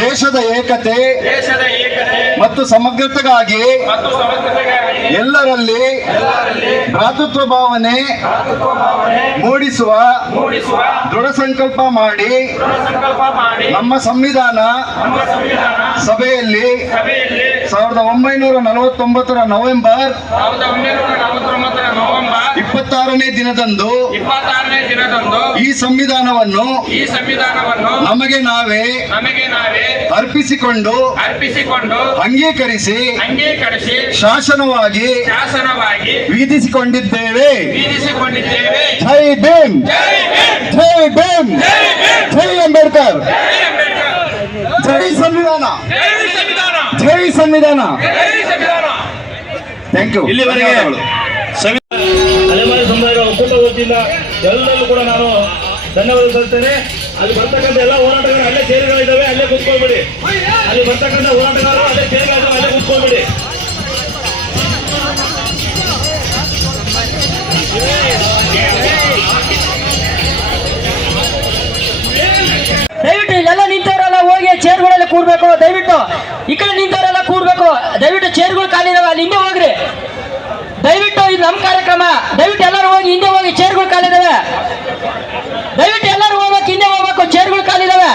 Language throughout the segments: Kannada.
ದೇಶದ ಏಕತೆ ದೇಶದ ಏಕತೆ ಮತ್ತು ಸಮಗ್ರತೆಗಾಗಿ ಎಲ್ಲರಲ್ಲಿ ಭ್ರಾತೃತ್ವ ಭಾವನೆ ಮೂಡಿಸುವ ಮೂಡಿಸುವ ದೃಢ ಸಂಕಲ್ಪ ಮಾಡಿ ದೃಢ ಸಂಕಲ್ಪ ಮಾಡಿ ನಮ್ಮ ಸಂವಿಧಾನ ನಮ್ಮ ಸಂವಿಧಾನ ಸಭೆಯಲ್ಲಿ ಸಭೆಯಲ್ಲಿ ಸಾವಿರದ ಒಂಬೈನೂರ ನಲವತ್ತೊಂಬತ್ತರ ನವೆಂಬರ್ ಇಪ್ಪತ್ತಾರನೇ ದಿನದಂದು ಇಪ್ಪತ್ತಾರನೇ ದಿನದಂದು ಈ ಸಂವಿಧಾನವನ್ನು ಈ ಸಂವಿಧಾನವನ್ನು ನಮಗೆ ನಾವೇ ನಮಗೆ ನಾವೇ ಅರ್ಪಿಸಿಕೊಂಡು ಅರ್ಪಿಸಿಕೊಂಡು ಅಂಗೀಕರಿಸಿ ಅಂಗೀಕರಿಸಿ ಶಾಸನವಾಗಿ ಶಾಸನವಾಗಿ ವಿಧಿಸಿಕೊಂಡಿದ್ದೇವೆ ವಿಧಿಸಿಕೊಂಡಿದ್ದೇವೆ ಜೈ ಭೀಮ್. ಜೈ ಭೀಮ್! ಜೈ ಅಂಬೇಡ್ಕರ್. ಜೈ ಅಂಬೇಡ್ಕರ್! ಜೈ ಸಂವಿಧಾನ. ಜೈ ಸಂವಿಧಾನ. ಜೈ ಸಂವಿಧಾನ. ಜೈ ಸಂವಿಧಾನ. ಥ್ಯಾಂಕ್ ಯು ಇಲ್ಲಿವರೆಗೆ ವತಿಯಿಂದ ಎಲ್ಲರಲ್ಲೂ ಕೂಡ ನಾನು ಧನ್ಯವಾದ ಸಲ್ಲಿಸ್ತೇನೆ ಅಲ್ಲಿ ಬರ್ತಕ್ಕಂಥ ಎಲ್ಲ ಹೋರಾಟಗಾರರು ಅಲ್ಲೇ ಚೇರುಗಳಿದ್ದಾವೆ ಅಲ್ಲೇ ಕೂತ್ಕೊಳ್ಬೇಡಿ. ಅಲ್ಲಿ ಬರ್ತಕ್ಕಂಥ ಹೋರಾಟಗಾರರು ಅಲ್ಲೇ ಚೇರುಗಳಿದ್ದಾವೆ ಅಲ್ಲೇ ದಯವಿಟ್ಟು ಎಲ್ಲ ನಿಂತವರೆಲ್ಲ ಹೋಗಿ ಚೇರ್ಗಳೆಲ್ಲ ಕೂರ್ಬೇಕು. ದಯವಿಟ್ಟು ಈ ಕಡೆ ನಿಂತವರೆಲ್ಲ ಕೂರ್ಬೇಕು. ದಯವಿಟ್ಟು ಚೇರ್ಗಳು ಖಾಲಿ ಇದಾವೆ, ಅಲ್ಲಿ ಹಿಂದೆ ಹೋಗ್ರಿ. ಇದು ನಮ್ಮ ಕಾರ್ಯಕ್ರಮ. ದಯವಿಟ್ಟು ಎಲ್ಲರೂ ಹೋಗಿ, ಹಿಂದೆ ಹೋಗಿ, ಚೇರ್ಗಳು ಕಾಲಿದ್ದಾವೆ ದಯವಿಟ್ಟು ಎಲ್ಲರೂ ಹೋಗ್ಬೇಕು, ಹಿಂದೆ ಹೋಗ್ಬೇಕು, ಚೇರ್ಗಳು ಕಾಲಿದ್ದಾವೆ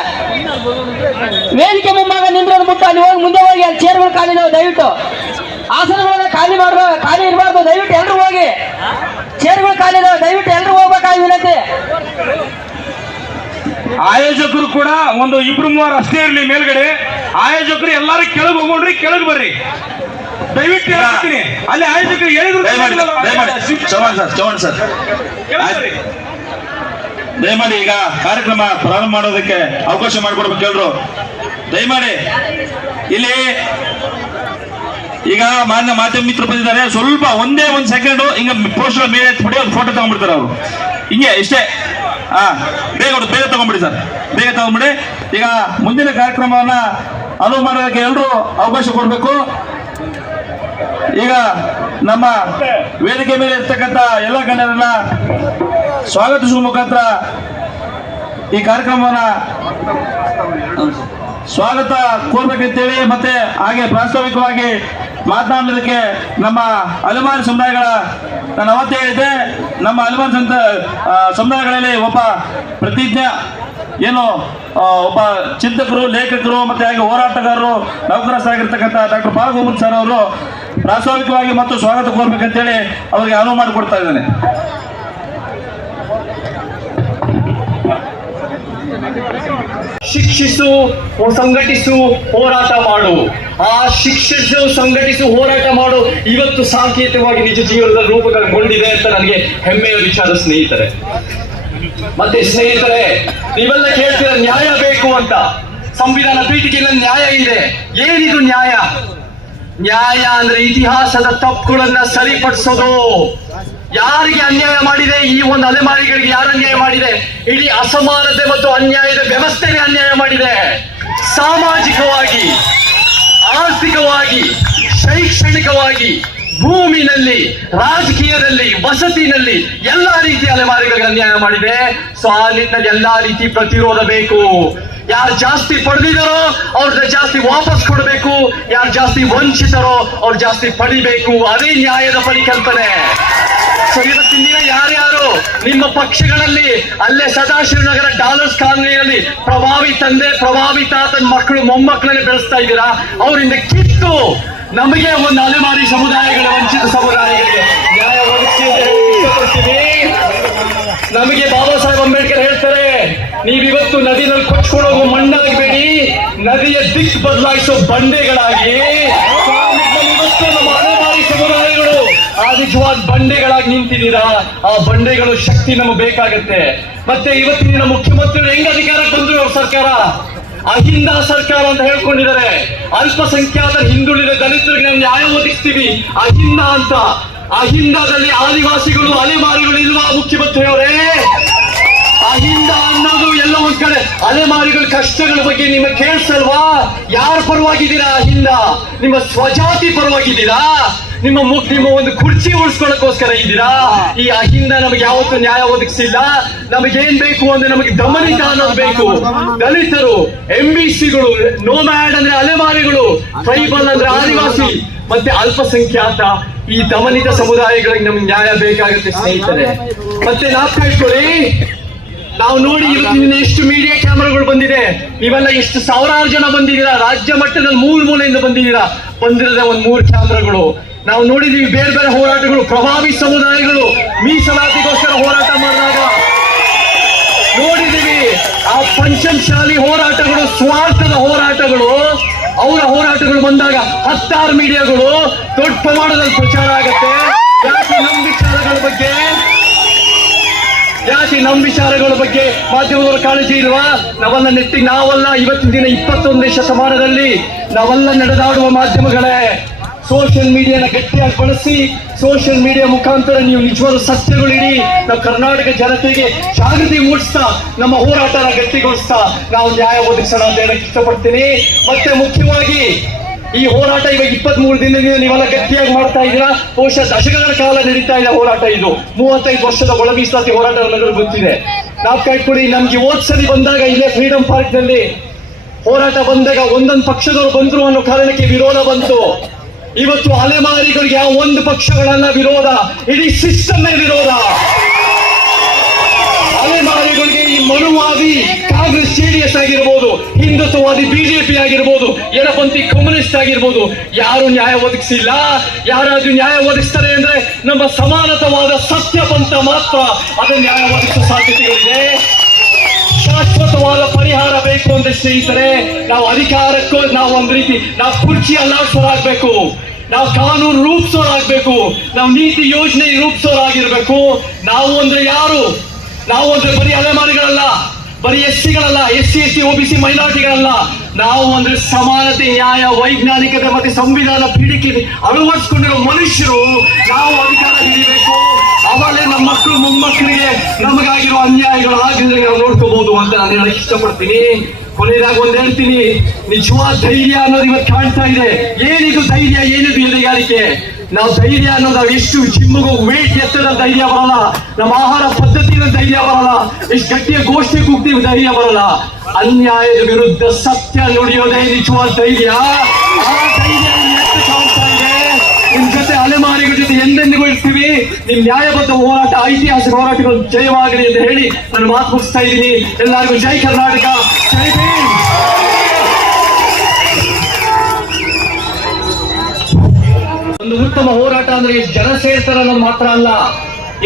ವೇದಿಕೆ ಮುಂಭಾಗ ನಿಂದ್ರೋದು ಮುಟ್ಟು, ಅಲ್ಲಿ ಹೋಗಿ, ಮುಂದೆ ಹೋಗಿ, ಅಲ್ಲಿ ಚೇರ್ಗಳು ಕಾಲಿದ್ದಾವೆ ದಯವಿಟ್ಟು. ಆಸನಗಳನ್ನ ಖಾಲಿ ಮಾಡ್ಬೋದು ಖಾಲಿ ಇರಬಾರ್ದು, ದಯವಿಟ್ಟು ಎಲ್ಲರೂ ಹೋಗಿ. ಚೇರ್ಗಳು ಕಾಲಿದ್ದಾವೆ ದಯವಿಟ್ಟು ಎಲ್ಲರೂ ಹೋಗ್ಬೇಕಾಗಿ ವಿನಂತಿ. ಆಯೋಜಕರು ಕೂಡ ಒಂದು ಇಬ್ರು ಮೂವರು ಅಷ್ಟೇ ಇರಲಿ ಮೇಲ್ಗಡೆ. ಆಯೋಜಕರು ಎಲ್ಲರೂ ಕೆಳಗೆ ಹೋಗ್ರಿ ಕೆಳಗೆ ಬರ್ರಿ. ದಯವಿಟ್ಟು ಹೇಳ್ತೀನಿ. ಅಲ್ಲಿ ಆಯೋಜಕರು ಹೇಳಿದ್ರು ದಯಮಾಡಿ ಚೌಹಾಣ್ ಸರ್ ಚೌಹಾಣ್ ಸರ್. ದಯಮಾಡಿ ಈಗ ಕಾರ್ಯಕ್ರಮ ಪ್ರಾರಂಭ ಮಾಡೋದಕ್ಕೆ ಅವಕಾಶ ಮಾಡಿಕೊಡ್ಬೇಕು ಎಲ್ರು ದಯಮಾಡಿ. ಇಲ್ಲಿ ಈಗ ಮಾನ್ಯ ಮಾಧ್ಯಮ ಮಿತ್ರರು ಬಂದಿದ್ದಾರೆ. ಸ್ವಲ್ಪ ಒಂದೇ ಒಂದು ಸೆಕೆಂಡ್ ಹಿಂಗ ಪೋಸ್ಟರ್ ಮೇಲೆ ಎತ್ಬಿಡಿ ಒಂದು ಫೋಟೋ ತಗೊಂಡ್ಬಿಡ್ತಾರೆ ಅವರು. ಹಿಂಗೆ ಇಷ್ಟೇ. ಹಾ ಬೇಗ ಬೇಗ ತಗೊಂಡ್ಬಿಡಿ ಸರ್. ಬೇಗ ತಗೊಂಡ್ಬಿಡಿ. ಈಗ ಮುಂದಿನ ಕಾರ್ಯಕ್ರಮವನ್ನ ಅನುವು ಮಾಡೋದಕ್ಕೆ ಎಲ್ಲರೂ ಅವಕಾಶ ಕೊಡಬೇಕು. ಈಗ ನಮ್ಮ ವೇದಿಕೆ ಮೇಲೆ ಇರ್ತಕ್ಕಂಥ ಎಲ್ಲ ಗಣ್ಯರನ್ನ ಸ್ವಾಗತಿಸುವ ಮುಖಾಂತರ ಈ ಕಾರ್ಯಕ್ರಮವನ್ನ ಸ್ವಾಗತ ಕೋರ್ಬೇಕಂತೇಳಿ ಮತ್ತೆ ಹಾಗೆ ಪ್ರಾಸ್ತಾವಿಕವಾಗಿ ಮಾತನಾಡೋದಕ್ಕೆ ನಮ್ಮ ಅಲೆಮಾರಿ ಸಮುದಾಯಗಳ ನಾನು ಅವತ್ತೇ ಹೇಳಿದ್ದೆ, ನಮ್ಮ ಅಲೆಮಾರಿ ಸಂತ ಸಮುದಾಯಗಳಲ್ಲಿ ಒಬ್ಬ ಪ್ರತಿಜ್ಞೆ, ಏನು ಒಬ್ಬ ಚಿಂತಕರು, ಲೇಖಕರು, ಮತ್ತೆ ಹಾಗೆ ಹೋರಾಟಗಾರರು, ನೌಕರಸ್ಥರಾಗಿರ್ತಕ್ಕಂಥ ಡಾಕ್ಟರ್ ಬಾಲಗೋಮನ್ ಸರ್ ಅವರು ಪ್ರಾಸ್ತಾವಿಕವಾಗಿ ಮತ್ತು ಸ್ವಾಗತ ಕೋರ್ಬೇಕಂತೇಳಿ ಅವರಿಗೆ ಅನುವು ಮಾಡಿಕೊಡ್ತಾ ಇದ್ದೇನೆ. ಶಿಕ್ಷಿಸು, ಸಂಘಟಿಸು, ಹೋರಾಟ ಮಾಡು. ಆ ಶಿಕ್ಷಿಸು, ಸಂಘಟಿಸು, ಹೋರಾಟ ಮಾಡು ಇವತ್ತು ಸಾಂಕೇತಿಕವಾಗಿ ನಿಜ ಜೀವನದ ರೂಪಗೊಂಡಿದೆ ಅಂತ ನನಗೆ ಹೆಮ್ಮೆಯ ವಿಚಾರ ಸ್ನೇಹಿತರೆ. ಮತ್ತೆ ಸ್ನೇಹಿತರೆ, ನೀವೆಲ್ಲ ಕೇಳ್ತೀರ ನ್ಯಾಯ ಬೇಕು ಅಂತ. ಸಂವಿಧಾನ ಪೀಠಿಕೆಯಲ್ಲ ನ್ಯಾಯ ಇದೆ. ಏನಿದು ನ್ಯಾಯ? ನ್ಯಾಯ ಅಂದ್ರೆ ಇತಿಹಾಸದ ತಪ್ಪುಗಳನ್ನ ಸರಿಪಡಿಸೋದು. ಯಾರಿಗೆ ಅನ್ಯಾಯ ಮಾಡಿದೆ? ಈ ಒಂದು ಅಲೆಮಾರಿಗಳಿಗೆ ಯಾರು ಅನ್ಯಾಯ ಮಾಡಿದೆ? ಇಡೀ ಅಸಮಾನತೆ ಮತ್ತು ಅನ್ಯಾಯದ ವ್ಯವಸ್ಥೆಗೆ ಅನ್ಯಾಯ ಮಾಡಿದೆ. ಸಾಮಾಜಿಕವಾಗಿ, ಆರ್ಥಿಕವಾಗಿ, ಶೈಕ್ಷಣಿಕವಾಗಿ, ಭೂಮಿನಲ್ಲಿ, ರಾಜಕೀಯದಲ್ಲಿ, ವಸತಿನಲ್ಲಿ ಎಲ್ಲಾ ರೀತಿಯ ಅಲೆಮಾರಿಗಳಿಗೆ ಅನ್ಯಾಯ ಮಾಡಿದೆ. ಸೊ ಆ ನಿಟ್ಟಿನಲ್ಲಿ ಎಲ್ಲಾ ರೀತಿ ಪ್ರತಿರೋಧ ಬೇಕು. ಯಾರು ಜಾಸ್ತಿ ಪಡೆದಿದ್ದಾರೋ ಅವ್ರನ್ನ ಜಾಸ್ತಿ ವಾಪಸ್ ಕೊಡಬೇಕು. ಯಾರು ಜಾಸ್ತಿ ವಂಚಿತರೋ ಅವ್ರು ಜಾಸ್ತಿ ಪಡಿಬೇಕು. ಅದೇ ನ್ಯಾಯದ ಪರಿಕಲ್ಪನೆ. ಸೊ ಇವತ್ತಿನ ದಿನ ಯಾರ್ಯಾರು ನಿಮ್ಮ ಪಕ್ಷಗಳಲ್ಲಿ, ಅಲ್ಲೇ ಸದಾಶಿವನಗರ ಡಾಲರ್ಸ್ ಕಾಲನಿಯಲ್ಲಿ ಪ್ರಭಾವಿ ತಂದೆ, ಪ್ರಭಾವಿ ತಾತನ ಮಕ್ಕಳು, ಮೊಮ್ಮಕ್ಕಳನ್ನ ಬೆಳೆಸ್ತಾ ಇದ್ದೀರಾ? ಅವರಿಂದ ಕಿತ್ತು ನಮಗೆ ಒಂದು ಅಲೆಮಾರಿ ಸಮುದಾಯಗಳ ವಂಚಿತ ಸಮುದಾಯಗಳಿಗೆ ನ್ಯಾಯ ಒದಗಿಸಿ ನಮಗೆ ಬಾಬಾ ಸಾಹೇಬ್ ಅಂಬೇಡ್ಕರ್ ಹೇಳ್ತಾರೆ ನೀವಿವತ್ತು ನದಿನಲ್ಲಿ ಕೊಚ್ಕೊಂಡು ಹೋಗೋ ಮಣ್ಣಾಗಬೇಡಿ. ನದಿಯ ದಿಕ್ ಬದಲಾಯಿಸೋ ಬಂಡೆಗಳಾಗಿ. ಆ ನಿಜವಾದ ಬಂಡೆಗಳಾಗಿ ನಿಂತಿದ್ದೀರಾ? ಆ ಬಂಡೆಗಳು ಶಕ್ತಿ ನಮಗೆ ಬೇಕಾಗತ್ತೆ. ಮತ್ತೆ ಇವತ್ತಿನ ಮುಖ್ಯಮಂತ್ರಿಗಳು ಹೆಂಗ್ ಅಧಿಕಾರಕ್ಕೆ ಬಂದ್ರು ಅವ್ರ ಸರ್ಕಾರ? ಅಹಿಂದ ಸರ್ಕಾರ ಅಂತ ಹೇಳ್ಕೊಂಡಿದ್ದಾರೆ. ಅಲ್ಪಸಂಖ್ಯಾತ ಹಿಂದುಳಿದ ದಲಿತರಿಗೆ ನಾವು ನ್ಯಾಯ ಒದಗಿಸ್ತೀವಿ. ಅಹಿಂದ ಅಂತ. ಅಹಿಂದದಲ್ಲಿ ಆದಿವಾಸಿಗಳು, ಅಲೆಮಾರಿಗಳು ಇಲ್ವಾ ಮುಖ್ಯಮಂತ್ರಿಯವರೇ? ಅಹಿಂದ ಅನ್ನೋದು ಎಲ್ಲ ಒಂದ್ ಕಡೆ. ಅಲೆಮಾರಿಗಳ ಕಷ್ಟಗಳ ಬಗ್ಗೆ ನಿಮಗೆ ಕೇಳಿಸಲ್ವಾ? ಯಾರ ಪರವಾಗಿದ್ದೀರಾ ಅಹಿಂದ ನಿಮ್ಮ ಸ್ವಜಾತಿ ಪರವಾಗಿದ್ದೀರಾ? ನಿಮ್ಮ ಮುಖ ನಿಮ್ಮ ಒಂದು ಕುರ್ಚಿ ಉಳಿಸ್ಕೊಳ್ಳೋಕೋಸ್ಕರ ಇದ್ದೀರಾ? ಈ ಅಹಿಂದ ನಮಗೆ ಯಾವತ್ತೂ ನ್ಯಾಯ ಒದಗಿಸಿಲ್ಲ. ನಮಗೆ ಏನ್ ಬೇಕು ಅಂದ್ರೆ ನಮಗೆ ದಮನಿತ ಅನ್ನೋದು ಬೇಕು. ದಲಿತರು ಎಂ ಬಿ ಸಿಗಳು ನೋಮ್ಯಾಡ್ ಅಂದ್ರೆ ಅಲೆಮಾರಿಗಳು ಟ್ರೈಬಲ್ ಅಂದ್ರೆ ಆದಿವಾಸಿ, ಮತ್ತೆ ಅಲ್ಪಸಂಖ್ಯಾತ ಈ ದಮನಿತ ಸಮುದಾಯಗಳಿಗೆ ನಮ್ಗೆ ನ್ಯಾಯ ಬೇಕಾಗುತ್ತೆ ಸ್ನೇಹಿತರೆ. ಮತ್ತೆ ನಾಲ್ಕು ಇಟ್ಕೊಳ್ಳಿ ನಾವು ನೋಡಿ ಇವತ್ತಿನ ಎಷ್ಟು ಮೀಡಿಯಾ ಕ್ಯಾಮ್ರಾಗಳು ಬಂದಿದೆ. ಇವೆಲ್ಲ ಎಷ್ಟು ಸಾವಿರಾರು ಜನ ಬಂದಿದ್ದೀರಾ? ರಾಜ್ಯ ಮಟ್ಟದಲ್ಲಿ ಮೂಲ ಮೂಲೆಯಿಂದ ಬಂದಿದ್ದೀರಾ? ಬಂದಿರದ ಒಂದ್ ಮೂರು ಕ್ಯಾಮ್ರಾಗಳು ನಾವು ನೋಡಿದೀವಿ ಬೇರೆ ಬೇರೆ ಹೋರಾಟಗಳು, ಪ್ರಭಾವಿ ಸಮುದಾಯಗಳು ಮೀಸಲಾತಿಗೋಸ್ಕರ ಹೋರಾಟ ಮಾಡಿದಾಗ. ನೋಡಿದೀವಿ ಆ ಪಂಚಮಶಾಲಿ ಹೋರಾಟಗಳು, ಸ್ವಾರ್ಥದ ಹೋರಾಟಗಳು, ಅವರ ಹೋರಾಟಗಳು ಬಂದಾಗ ಹತ್ತಾರು ಮೀಡಿಯಾಗಳು ದೊಡ್ಡ ಪ್ರಮಾಣದಲ್ಲಿ ಪ್ರಚಾರ ಆಗುತ್ತೆ. ವಿಚಾರಗಳ ಬಗ್ಗೆ? ಯಾಕೆ ನಮ್ಮ ವಿಚಾರಗಳ ಬಗ್ಗೆ ಮಾಧ್ಯಮದವರ ಕಾಳಜಿ ಇಲ್ವಾ? ನಾವೆಲ್ಲ ನೆಟ್ಟಿ ನಾವೆಲ್ಲ ಇವತ್ತಿನ ದಿನ ಇಪ್ಪತ್ತೊಂದನೇ ಶತಮಾನದಲ್ಲಿ ನಾವೆಲ್ಲ ನಡೆದಾಡುವ ಮಾಧ್ಯಮಗಳೇ. ಸೋಷಿಯಲ್ ಮೀಡಿಯಾನ ಗಟ್ಟಿಯಾಗಿ ಬಳಸಿ, ಸೋಷಿಯಲ್ ಮೀಡಿಯಾ ಮುಖಾಂತರ ನೀವು ನಿಜವಾದ ಸತ್ಯಗಳಿಡಿ, ನಾವು ಕರ್ನಾಟಕ ಜನತೆಗೆ ಜಾಗೃತಿ ಮೂಡಿಸ್ತಾ, ನಮ್ಮ ಹೋರಾಟನ ಗಟ್ಟಿಗೊಳಿಸ್ತಾ, ನಾವು ನ್ಯಾಯ ಒದಗಿಸೋಣ ಅಂತ ಹೇಳಕ್ ಇಷ್ಟಪಡ್ತೀನಿ. ಮತ್ತೆ ಮುಖ್ಯವಾಗಿ ಈ ಹೋರಾಟ ಇವಾಗ ಇಪ್ಪತ್ತ್ ಮೂರು ದಿನದಿಂದ ನೀವೆಲ್ಲ ಗಟ್ಟಿಯಾಗಿ ಮಾಡ್ತಾ ಇದ್ದೀರಾ? ಬಹುಶಃ ದಶಕಗಳ ಕಾಲ ನಡೀತಾ ಇದೆ ಹೋರಾಟ ಇದು. ಮೂವತ್ತೈದು ವರ್ಷದ ಒಳ ಮೀಸಲಾತಿ ಹೋರಾಟ ನಮಗೆ ಗೊತ್ತಿದೆ. ನಾವು ಕೈಕೊಡಿ ನಮ್ಗೆ ಓದ್ಸಲಿ ಬಂದಾಗ ಇಲ್ಲೇ ಫ್ರೀಡಂ ಪಾರ್ಕ್ನಲ್ಲಿ ಹೋರಾಟ ಬಂದಾಗ ಒಂದೊಂದು ಪಕ್ಷದವರು ಬಂದ್ರು ಅನ್ನೋ ಕಾರಣಕ್ಕೆ ವಿರೋಧ ಬಂತು. ಇವತ್ತು ಅಲೆಮಾರಿಗಳಿಗೆ ಯಾವ ಒಂದು ಪಕ್ಷಗಳನ್ನ ವಿರೋಧ, ಇಡೀ ಸಿಸ್ಟಮ್ ವಿರೋಧ. ಅಲೆಮಾರಿಗಳಿಗೆ ಈ ಮನುವಾದಿ ಕಾಂಗ್ರೆಸ್ ಜೆಡಿಎಸ್ ಆಗಿರ್ಬೋದು, ಹಿಂದುತ್ವವಾದಿ ಬಿಜೆಪಿ ಆಗಿರ್ಬೋದು, ಎಡಪಂಥಿ ಕಮ್ಯುನಿಸ್ಟ್ ಆಗಿರ್ಬೋದು, ಯಾರು ನ್ಯಾಯ ಒದಗಿಸಿಲ್ಲ, ಯಾರಾದ್ರೂ ನ್ಯಾಯ ಒದಗಿಸ್ತಾರೆ ಅಂದ್ರೆ ನಮ್ಮ ಸಮಾನತವಾದ ಸತ್ಯ ಪಂಥ ಮಾತ್ರ ಅದು ನ್ಯಾಯ ಒದಗಿಸುವ ಸಾಧ್ಯತೆಗಳಿದೆ. ಶಾಶ್ವತವಾದ ಪರಿಹಾರ ಬೇಕು ಅಂತ ಸ್ನೇಹಿತರೆ, ನಾವು ಅಧಿಕಾರಕ್ಕೂ, ನಾವು ಒಂದ್ ರೀತಿ, ನಾವು ಕುರ್ಚಿ ಅಲ್ಲಾಡ್ಸೋರಾಗ್ಬೇಕು, ನಾವು ಕಾನೂನು ರೂಪಿಸೋರಾಗ್ಬೇಕು, ನಾವು ನೀತಿ ಯೋಜನೆ ರೂಪಿಸೋರಾಗಿರ್ಬೇಕು. ನಾವು ಅಂದ್ರೆ ಯಾರು? ನಾವು ಅಂದ್ರೆ ಬರೀ ಅಲೆಮಾರಿಗಳಲ್ಲ. ಬರೀ S ಸಿಗಳಲ್ಲ S C S C OBC ಮೈನಾರಿಟಿಗಳಲ್ಲ. ನಾವು ಅಂದ್ರೆ ಸಮಾನತೆ, ನ್ಯಾಯ, ವೈಜ್ಞಾನಿಕತೆ ಮತ್ತೆ ಸಂವಿಧಾನ ಪೀಡಿಕೆ ಅಳವಡಿಸ್ಕೊಂಡಿರೋ ಮನುಷ್ಯರು ನಾವು ಅಧಿಕಾರ ಹಿಡಿಬೇಕು. ಅವಾಗಲೇ ನಮ್ಮ ಮಕ್ಕಳು, ಮೊಮ್ಮಕ್ಕಳಿಗೆ ನಮಗಾಗಿರೋ ಅನ್ಯಾಯಗಳು ಆಗಿದ್ರೆ ನಾವು ನೋಡ್ಕೋಬಹುದು ಅಂತ ನಾನು ಹೇಳಕ್ ಇಷ್ಟಪಡ್ತೀನಿ. ಕೊನೆಯದಾಗಿ ಒಂದು ಹೇಳ್ತೀನಿ, ನಿಜವಾದ ಧೈರ್ಯ ಅನ್ನೋದು ಇವತ್ತು ಕಾಣ್ತಾ ಇದೆ. ಏನಿದು ಧೈರ್ಯ, ಏನಿದು ಎದೆಗಾರಿಕೆ? ನಾವು ಧೈರ್ಯ ಅನ್ನೋದು ನಾವು ಎಷ್ಟು ಜಿಮ್ಮಿಗೂ ವೇಟ್ ಎತ್ತದ ಧೈರ್ಯ ಬರಲ್ಲ, ನಮ್ಮ ಆಹಾರ ಪದ್ಧತಿನ ಧೈರ್ಯ ಬರಲ್ಲ, ಎಷ್ಟು ಗಟ್ಟಿಯ ಗೋಷ್ಠಿ ಕೂಗ್ತೀವಿ ಧೈರ್ಯ ಬರಲ್ಲ. ಅನ್ಯಾಯದ ವಿರುದ್ಧ ಸತ್ಯ ನುಡಿಯೋದೇ ನಿಜವಾದ ಧೈರ್ಯ. ಆ ಧೈರ್ಯ ನಿಮ್ ಜೊತೆ ಅಲೆಮಾರಿಗಳ ಜೊತೆ ಎಂದೆಂದಿಗೂ ಇರ್ತೀವಿ. ನಿಮ್ ನ್ಯಾಯಬದ್ಧ ಹೋರಾಟ, ಐತಿಹಾಸಿಕ ಹೋರಾಟಗಳು ಜಯವಾಗಲಿ ಅಂತ ಹೇಳಿ ನಾನು ಮಾತು ಮುಗಿಸ್ತಾ ಇದ್ದೀನಿ. ಎಲ್ಲರಿಗೂ ಜೈ ಕರ್ನಾಟಕ, ಜೈ ಉತ್ತಮ ಹೋರಾಟ ಅಂದ್ರೆ ಎಷ್ಟು ಜನ ಸೇರ್ತಾರ ಅನ್ನೋದು ಮಾತ್ರ ಅಲ್ಲ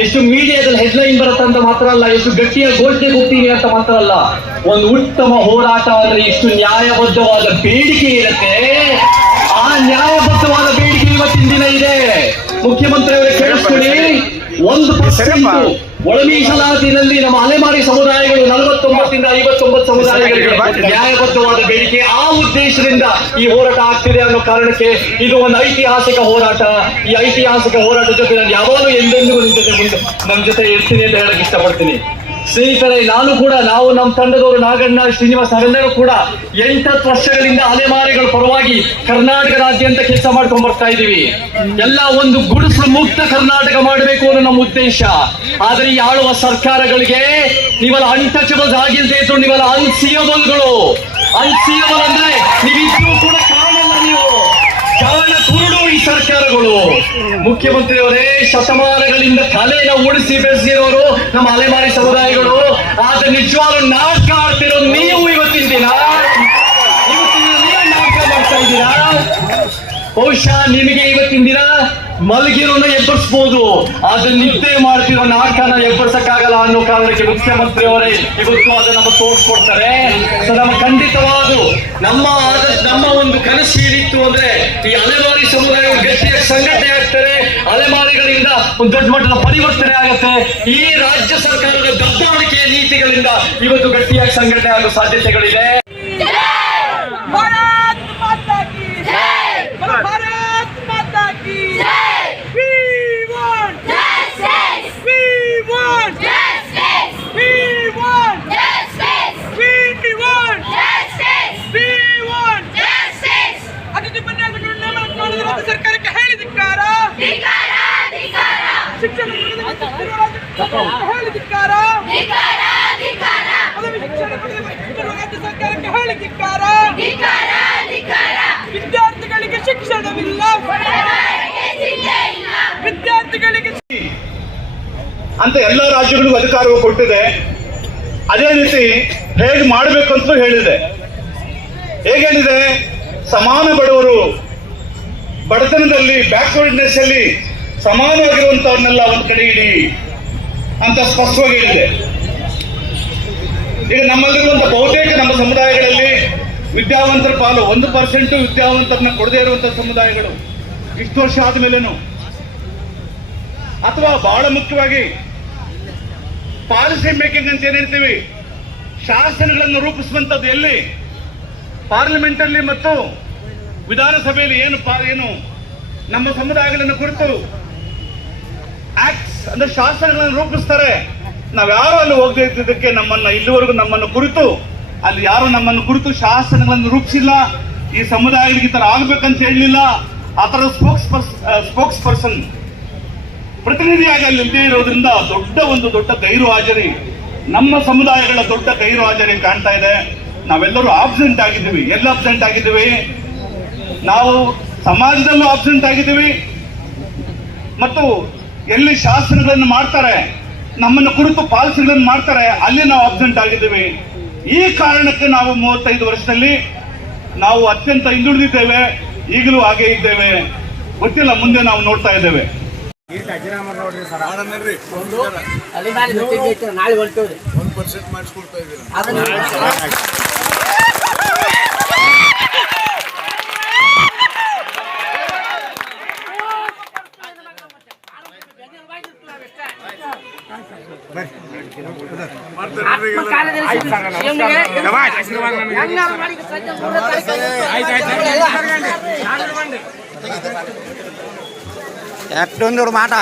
ಎಷ್ಟು ಮೀಡಿಯಾದಲ್ಲಿ ಹೆಡ್ಲೈನ್ ಬರುತ್ತೆ ಅಂತ ಮಾತ್ರ ಅಲ್ಲ ಎಷ್ಟು ಗಟ್ಟಿಯ ಘೋಷಣೆ ಹೋಗ್ತೀನಿ ಅಂತ ಮಾತ್ರ ಅಲ್ಲ. ಒಂದು ಉತ್ತಮ ಹೋರಾಟ ಅಂದ್ರೆ ಎಷ್ಟು ನ್ಯಾಯಬದ್ಧವಾದ ಬೇಡಿಕೆ ಇರುತ್ತೆ. ಆ ನ್ಯಾಯಬದ್ಧವಾದ ಬೇಡಿಕೆ ಇವತ್ತಿನ ದಿನ ಇದೆ. ಮುಖ್ಯಮಂತ್ರಿ ಅವರೇ ಕೇಳಿಸ್ಕೊಳ್ಳಿ. ಒಂದು. ಪರ್ಸೆಂಟ್ ಒಳ ಮೀಸಲಾತಿನಲ್ಲಿ ನಮ್ಮ ಅಲೆಮಾರಿ ಸಮುದಾಯಗಳು ನಲವತ್ತೊಂಬತ್ತಿಂದ ಐವತ್ತೊಂಬತ್ತು ಸಮುದಾಯಗಳಿಗೆ ನ್ಯಾಯಬದ್ಧವಾದ ಬೇಡಿಕೆ ಆ ಉದ್ದೇಶದಿಂದ ಈ ಹೋರಾಟ ಆಗ್ತಿದೆ ಅನ್ನೋ ಕಾರಣಕ್ಕೆ ಇದು ಒಂದು ಐತಿಹಾಸಿಕ ಹೋರಾಟ. ಈ ಐತಿಹಾಸಿಕ ಹೋರಾಟದ ಜೊತೆ ನಾನು ಯಾವಾಗಲೂ ಎಂದೆಂದಿಗೂ ನಿಮ್ಮ ಜೊತೆ ಮುಂದೆ ನಮ್ಮ ಜೊತೆ ಇರ್ತೀನಿ ಅಂತ ಹೇಳಕ್ ಇಷ್ಟಪಡ್ತೀನಿ. ಸ್ನೇಹಿತರೆ, ನಾನು ಕೂಡ, ನಾವು ನಮ್ಮ ತಂಡದವರು ನಾಗಣ್ಣ, ಶ್ರೀನಿವಾಸ್ ಅವರೆಲ್ಲರೂ ಕೂಡ ಎಂಟತ್ತು ವರ್ಷಗಳಿಂದ ಅಲೆಮಾರಿಗಳ ಪರವಾಗಿ ಕರ್ನಾಟಕ ಕರ್ನಾಟಕದಾದ್ಯಂತ ಕೆಲಸ ಮಾಡ್ಕೊಂಡ್ ಬರ್ತಾ ಇದೀವಿ ಎಲ್ಲ ಒಂದು ಗುಡಿಸಲು ಮುಕ್ತ ಕರ್ನಾಟಕ ಮಾಡಬೇಕು ಅನ್ನೋ ನಮ್ಮ ಉದ್ದೇಶ. ಆದ್ರೆ ಈ ಆಳುವ ಸರ್ಕಾರಗಳಿಗೆ ನೀವೆಲ್ಲ ಅನ್ಟಚಬಲ್ಸ್ ಆಗಿಲ್ದೇ ಇದ್ರು, ನೀವೆಲ್ಲ ಅನ್ಸಿಯಬಲ್ಗಳು ಅನ್ಸಿಯಬಲ್ ಅಂದ್ರೆ ನೀವಿದ್ರು ಕೂಡ ಕಾರಣ ಕುರುಡು ಈ ಸರ್ಕಾರಗಳು. ಮುಖ್ಯಮಂತ್ರಿಯವರೇ, ಶತಮಾನಗಳಿಂದ ತಲೆನ ಉಳಿಸಿ ಬೆಳೆಸಿರೋರು ನಮ್ಮ ಅಲೆಮಾರಿ ಸಮುದಾಯಗಳು. ಆದ್ರೆ ನಿಜವಾಗ್ಲೂ ನಾಟಕ ಆಡ್ತಿರೋ ನೀವು ಇವತ್ತಿನ ದಿನ. ಇವತ್ತಿನ ನಾಟಕ ಮಾಡ್ತಾ ಇದ್ದೀರಾ? ಬಹುಶಃ ನಿಮಗೆ ಇವತ್ತಿನ ದಿನ ಮಲಗಿರೋನ ಎಬ್ಬರಿಸ್ಬೋದು. ಆದ್ರೆ ನಿದ್ದೆ ಮಾಡ್ತಿರೋ ನಾಟಕನ ಎಬ್ಬರ್ಸಕ್ಕಾಗಲ್ಲ ಅನ್ನೋ ಕಾರಣಕ್ಕೆ ಮುಖ್ಯಮಂತ್ರಿ ಅವರೇ ಇವತ್ತು ಅದನ್ನ ನಮ್ಮ ತೋರಿಸ್ಕೊಡ್ತಾರೆ. ಸೊ ನಮ್ಮ ಖಂಡಿತವಾದ ನಮ್ಮ ನಮ್ಮ ಒಂದು ಕನಸು ಏನಿತ್ತು ಅಂದ್ರೆ ಈ ಅಲೆಮಾರಿ ಸಮುದಾಯ ಗಟ್ಟಿಯ ಸಂಘಟನೆ ಆಗ್ತಾರೆ. ಅಲೆಮಾರಿಗಳಿಂದ ಒಂದು ದೊಡ್ಡ ಮಟ್ಟದ ಪರಿವರ್ತನೆ ಆಗುತ್ತೆ. ಈ ರಾಜ್ಯ ಸರ್ಕಾರದ ದಬ್ಬಾಳಿಕೆಯ ನೀತಿಗಳಿಂದ ಇವತ್ತು ಗಟ್ಟಿಯಾಗಿ ಸಂಘಟನೆ ಆಗೋ ಸಾಧ್ಯತೆಗಳಿದೆ. ಹೇಳಿ ಧಿಕ್ಕಾರ ರಾಜ್ಯ ಸರ್ಕಾರಕ್ಕೆ ಹೇಳಿ ಧಿಕ್ಕಾರ ವಿದ್ಯಾರ್ಥಿಗಳಿಗೆ ಶಿಕ್ಷಣವಿಲ್ಲ. ವಿದ್ಯಾರ್ಥಿಗಳಿಗೆ ಅಂತ ಎಲ್ಲ ರಾಜ್ಯಗಳಿಗೂ ಅಧಿಕಾರವು ಕೊಟ್ಟಿದೆ. ಅದೇ ರೀತಿ ಹೇಗೆ ಮಾಡಬೇಕು ಅಂತ ಹೇಳಿದೆ. ಹೇಗೇನಿದೆ? ಸಮಾನ ಬಡವರು ಬಡತನದಲ್ಲಿ ಬ್ಯಾಕ್ವರ್ಡ್ನೆಸ್ ಅಲ್ಲಿ ಸಮಾನವಾಗಿರುವಂತವ್ರನ್ನೆಲ್ಲ ಒಂದ್ ಕಡೆ ಇಡಿ. ಅಂತ ಸ್ಪಷ್ಟವಾಗಿ ಹೇಳಿದೆ. ಈಗ ನಮ್ಮಲ್ಲಿರುವಂತ ಬಹುತೇಕ ನಮ್ಮ ಸಮುದಾಯಗಳಲ್ಲಿ ವಿದ್ಯಾವಂತರ ಪಾಲು ಒಂದು ಪರ್ಸೆಂಟ್ ವಿದ್ಯಾವಂತರನ್ನ ಕೊಡದೇ ಇರುವಂತ ಸಮುದಾಯಗಳು ಇಷ್ಟು ವರ್ಷ ಆದ್ಮೇಲೇನು. ಅಥವಾ ಬಹಳ ಮುಖ್ಯವಾಗಿ ಪಾಲಿಸಿ ಮೇಕಿಂಗ್ ಅಂತ ಏನ್ ಹೇಳ್ತೀವಿ ಶಾಸನಗಳನ್ನು ರೂಪಿಸುವಂತದ್ದು ಎಲ್ಲಿ? ಪಾರ್ಲಿಮೆಂಟ್ ಅಲ್ಲಿ ಮತ್ತು ವಿಧಾನಸಭೆಯಲ್ಲಿ ಏನು ಏನು ನಮ್ಮ ಸಮುದಾಯಗಳನ್ನು ಕುರಿತು ಅಂದ್ರೆ ಶಾಸನಗಳನ್ನು ರೂಪಿಸ್ತಾರೆ. ನಾವ್ಯಾರು ಅಲ್ಲಿ ಹೋಗದೆ ಇದ್ದಿದ್ದಕ್ಕೆ ನಮ್ಮನ್ನ ಇಲ್ಲಿವರೆಗೂ ನಮ್ಮನ್ನು ಕುರಿತು, ಅಲ್ಲಿ ಯಾರು ನಮ್ಮನ್ನು ಕುರಿತು ಶಾಸನಗಳನ್ನು ರೂಪಿಸಿಲ್ಲ. ಈ ಸಮುದಾಯಗಳಿಗೆ ಈ ತರ ಆಗ್ಬೇಕಂತ ಹೇಳಲಿಲ್ಲ. ಆ ತರ ಸ್ಪೋಕ್ಸ್ ಸ್ಪೋಕ್ಸ್ ಪರ್ಸನ್ ಪ್ರತಿನಿಧಿಯಾಗಿ ಅಲ್ಲಿ ಇಲ್ಲದೆ ಇರೋದ್ರಿಂದ ದೊಡ್ಡ ಒಂದು ದೊಡ್ಡ ಗೈರು ಹಾಜರಿ ನಮ್ಮ ಸಮುದಾಯಗಳ ದೊಡ್ಡ ಗೈರು ಹಾಜರಿ ಕಾಣ್ತಾ ಇದೆ. ನಾವೆಲ್ಲರೂ ಆಬ್ಸೆಂಟ್ ಆಗಿದ್ದೀವಿ. ಎಲ್ಲ ಆಬ್ಸೆಂಟ್ ಆಗಿದ್ದೀವಿ? ನಾವು ಸಮಾಜದಲ್ಲೂ ಆಬ್ಸೆಂಟ್ ಆಗಿದ್ದೀವಿ. ಮತ್ತು ಎಲ್ಲಿ ಶಾಸ್ತ್ರಗಳನ್ನು ಮಾಡ್ತಾರೆ ನಮ್ಮನ್ನು ಕುರಿತು ಪಾಲಿಸಿಗಳನ್ನು ಮಾಡ್ತಾರೆ ಅಲ್ಲಿ ನಾವು ಅಬ್ಸೆಂಟ್ ಆಗಿದ್ದೀವಿ. ಈ ಕಾರಣಕ್ಕೆ ನಾವು ಮೂವತ್ತೈದು ವರ್ಷದಲ್ಲಿ ನಾವು ಅತ್ಯಂತ ಹಿಂದುಳಿದಿದ್ದೇವೆ ಈಗಲೂ ಹಾಗೆ ಇದ್ದೇವೆ. ಗೊತ್ತಿಲ್ಲ ಮುಂದೆ ನಾವು ನೋಡ್ತಾ ಇದ್ದೇವೆ. ಒಂದು. ಪರ್ಸೆಂಟ್ ಮಾಡಿಸ್ಕೊಡ್ತಾ ಇದ್ದೀರಾ ಯಾಕ್ಟೊಂದು మాట